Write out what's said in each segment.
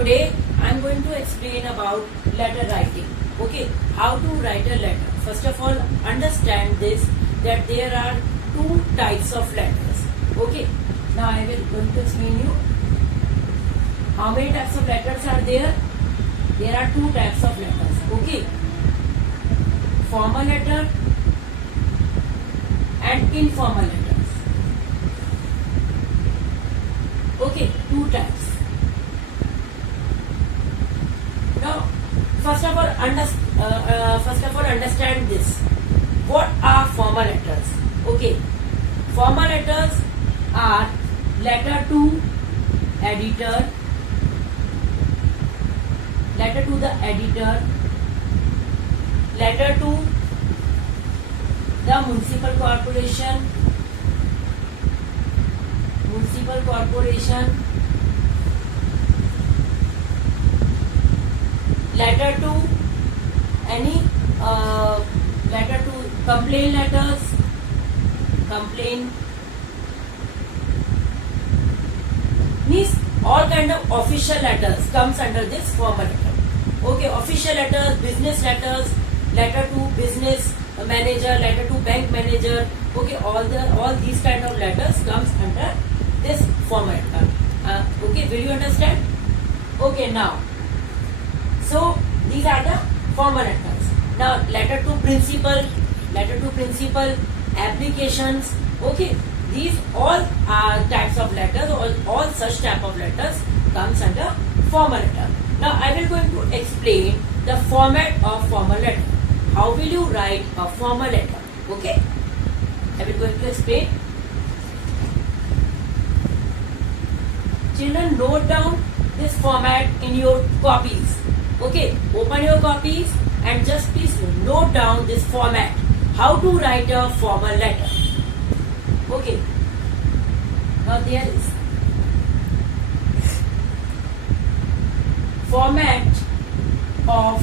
Today I am going to explain about letter writing. Okay, how to write a letter. First of all, understand this that there are two types of letters. Okay, now I will going to explain you how many types of letters are there. There are two types of letters. Okay, formal letter and informal letters. Okay, two types. Now, first of all, understand this. What are formal letters? Okay, formal letters are letter to editor, letter to the editor, letter to the municipal corporation, letter to any letter to complaint letters, means all kind of official letters comes under this formal letter. Okay, official letters, business letters, letter to business manager, letter to bank manager. Okay, all these kind of letters comes under this formal letter. Okay, will you understand? Okay, now. So these are the formal letters. Now letter to principal, applications. Okay, these all are types of letters. All such type of letters comes under formal letter. Now I will going to explain the format of formal letter. How will you write a formal letter? Okay, I will going to explain. Children, note down this format in your copies. Okay, open your copies and just please note down this format. How to write a formal letter. Okay, now there is format of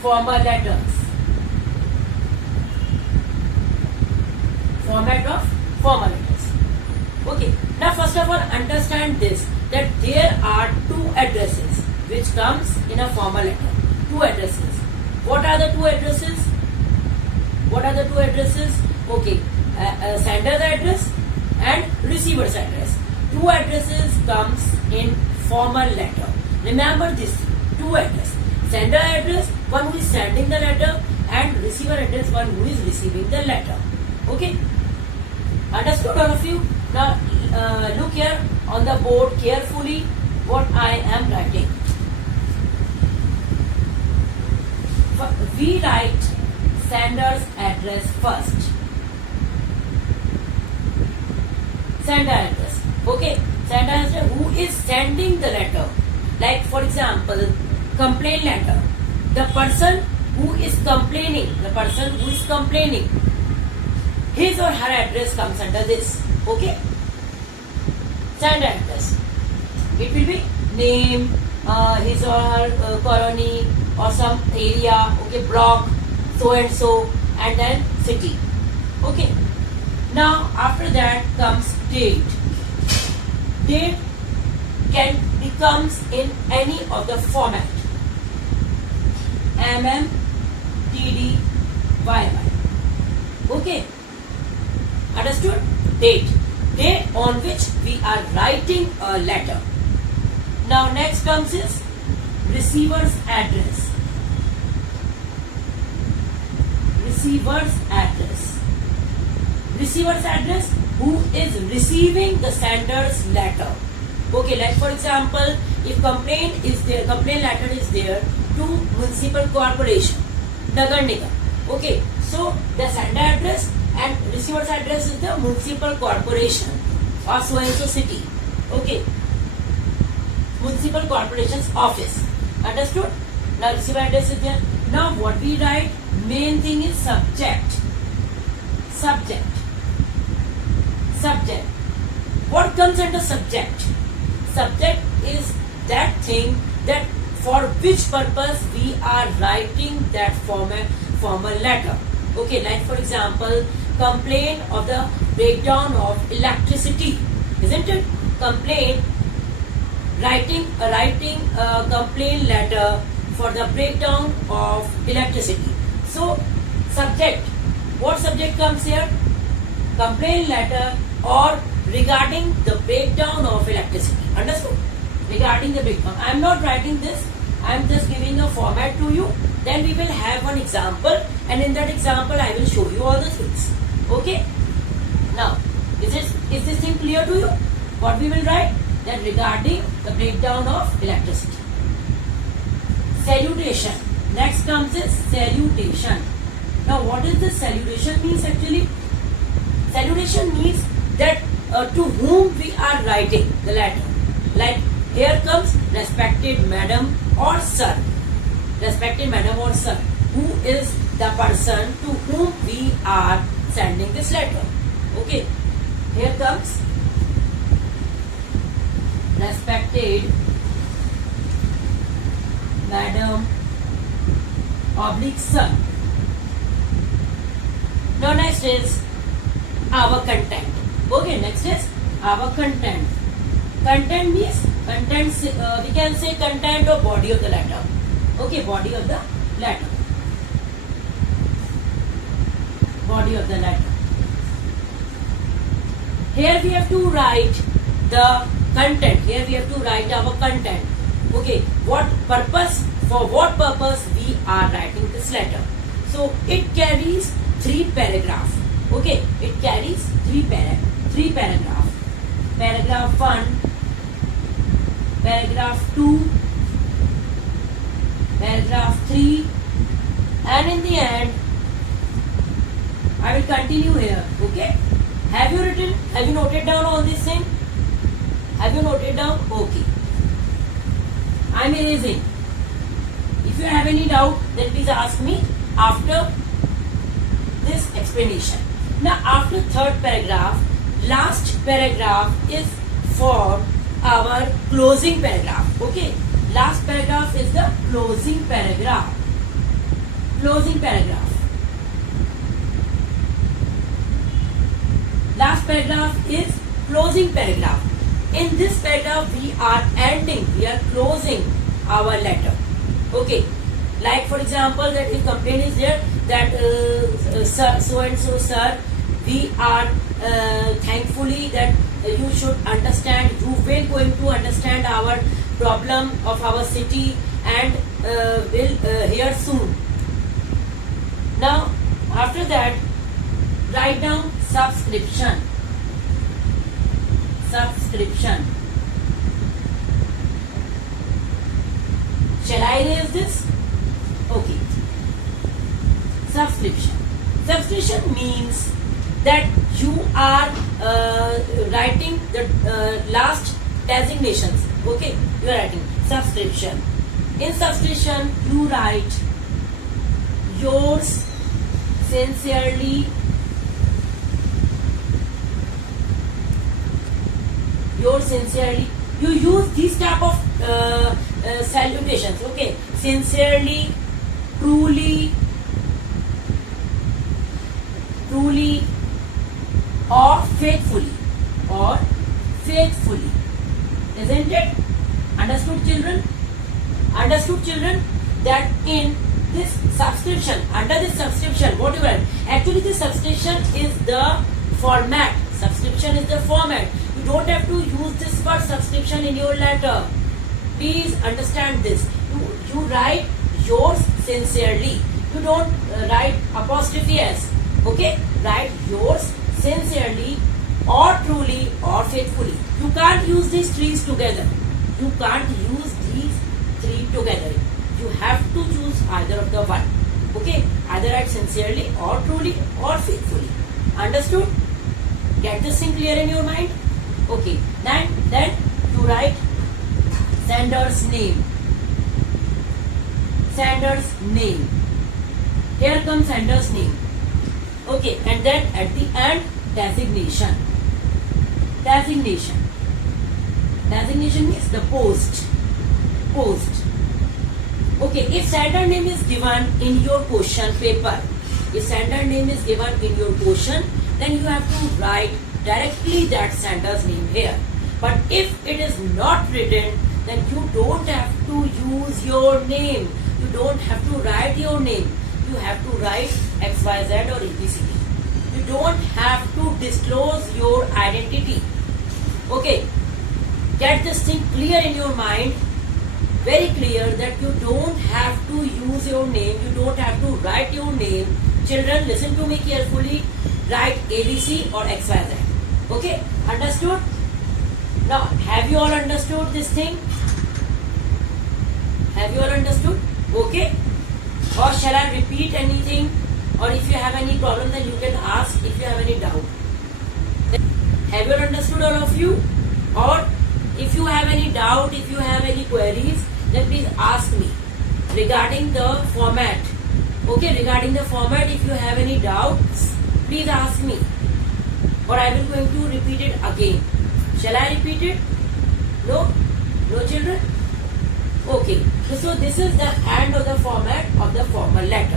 formal letters. Format of formal letters. Okay, now first of all understand this, that there are two addresses which comes in a formal letter. Two addresses. What are the two addresses? Okay, sender's address and receiver's address. Two addresses comes in formal letter. Remember this, two address. Sender address, one who is sending the letter, and receiver address, one who is receiving the letter. Okay, understood all of you? Now look here on the board carefully what I am writing. We write sender's address first. Sender address. Okay, sender address, who is sending the letter. Like for example, complaint letter. The person who is complaining, his or her address comes under this. Okay, sender address. It will be name, his or her colony or some area. Okay, block, so and so, and then city. Okay. Now after that comes date. Date becomes in any of the format. TD, YY. Okay. Understood? Date on which we are writing a letter. Now next comes is receiver's address. Receiver's address, who is receiving the sender's letter. Okay, like for example, if complaint letter is there to municipal corporation, Nagar Nigam. Okay, so the sender address and receiver's address is the municipal corporation or so and so city. Okay, municipal corporation's office. Understood? Now receiver address is there. Now what we write, main thing is subject. What comes under subject? Subject is that thing that for which purpose we are writing that formal letter. Okay, like for example, complaint of the breakdown of electricity, isn't it? Complaint writing a complaint letter for the breakdown of electricity. So subject, what subject comes here? Complaint letter or regarding the breakdown of electricity. Understood? Regarding the breakdown. I am not writing this. I am just giving a format to you. Then we will have one example, and in that example I will show you all the things. Okay? Now, is this thing clear to you? What we will write? That regarding the breakdown of electricity. Salutation. Next comes is salutation. Now, what is this salutation means actually? Salutation means that to whom we are writing the letter. Like here comes respected madam or sir. Respected madam or sir. Who is the person to whom we are sending this letter? Okay. Here comes respected madam oblique sir. Now next is our content. Okay, next is our content. Content means contents. We can say content or body of the letter. Okay, body of the letter. Body of the letter. Here we have to write the content. Here we have to write our content. Okay, what purpose? For what purpose we are writing this letter? So it carries 3 paragraphs. Okay, it carries 3 paragraphs. Paragraph 1, paragraph 2, paragraph 3, and in the end, I will continue here. Okay, have you written? Have you noted down all these things? Have you noted down? Okay. I am erasing. If you have any doubt, then please ask me after this explanation. Now, after 3rd paragraph, last paragraph is for our closing paragraph. Okay, last paragraph is the closing paragraph. Closing paragraph. Last paragraph is closing paragraph. In this paragraph, we are ending, we are closing our letter. Okay, like for example, that if complaint is there that sir, so and so sir, we are thankfully that you should understand, you will going to understand our problem of our city and will hear soon. Now after that, write down subscription. Subscription. Shall I erase this? Okay. Subscription. Subscription means that you are writing the last designations. Okay, you are writing subscription. In subscription, you write yours sincerely. Yours sincerely. You use these type of salutations. Okay, sincerely, truly, truly, or faithfully, or faithfully. Isn't it? Understood, children? Understood, children? That in this subscription, under this subscription, what you write? Actually, this subscription is the format. Subscription is the format. You don't have to use this word subscription in your letter. Please understand this. You write yours sincerely. You don't write apostrophe s. Okay? Write yours sincerely or truly or faithfully. You can't use these three together. You can't use these 3 together. You have to choose either of the one. Okay? Either write sincerely or truly or faithfully. Understood? Get this thing clear in your mind? Okay. Then you write sender's name. Sender's name. Here comes sender's name. Okay. And then at the end, designation. Designation. Designation means the post. Post. Okay. If sender name is given in your question paper, if sender name is given in your question, then you have to write directly that sender's name here. But if it is not written, then you don't have to use your name. You don't have to write your name. You have to write XYZ or ABCD. You don't have to disclose your identity. Okay, get this thing clear in your mind, very clear, that you don't have to use your name, you don't have to write your name. Children, listen to me carefully, write ABC or XYZ. Okay, understood? Now, have you all understood this thing? Have you all understood? Okay. Or shall I repeat anything? Or if you have any problem, then you can ask if you have any doubt. Have you all understood, all of you? Or if you have any doubt, if you have any queries, then please ask me regarding the format. Okay, regarding the format, if you have any doubts, please ask me. Or I will going to repeat it again. Shall I repeat it? No? No, children? Okay. So this is the end of the format of the formal letter.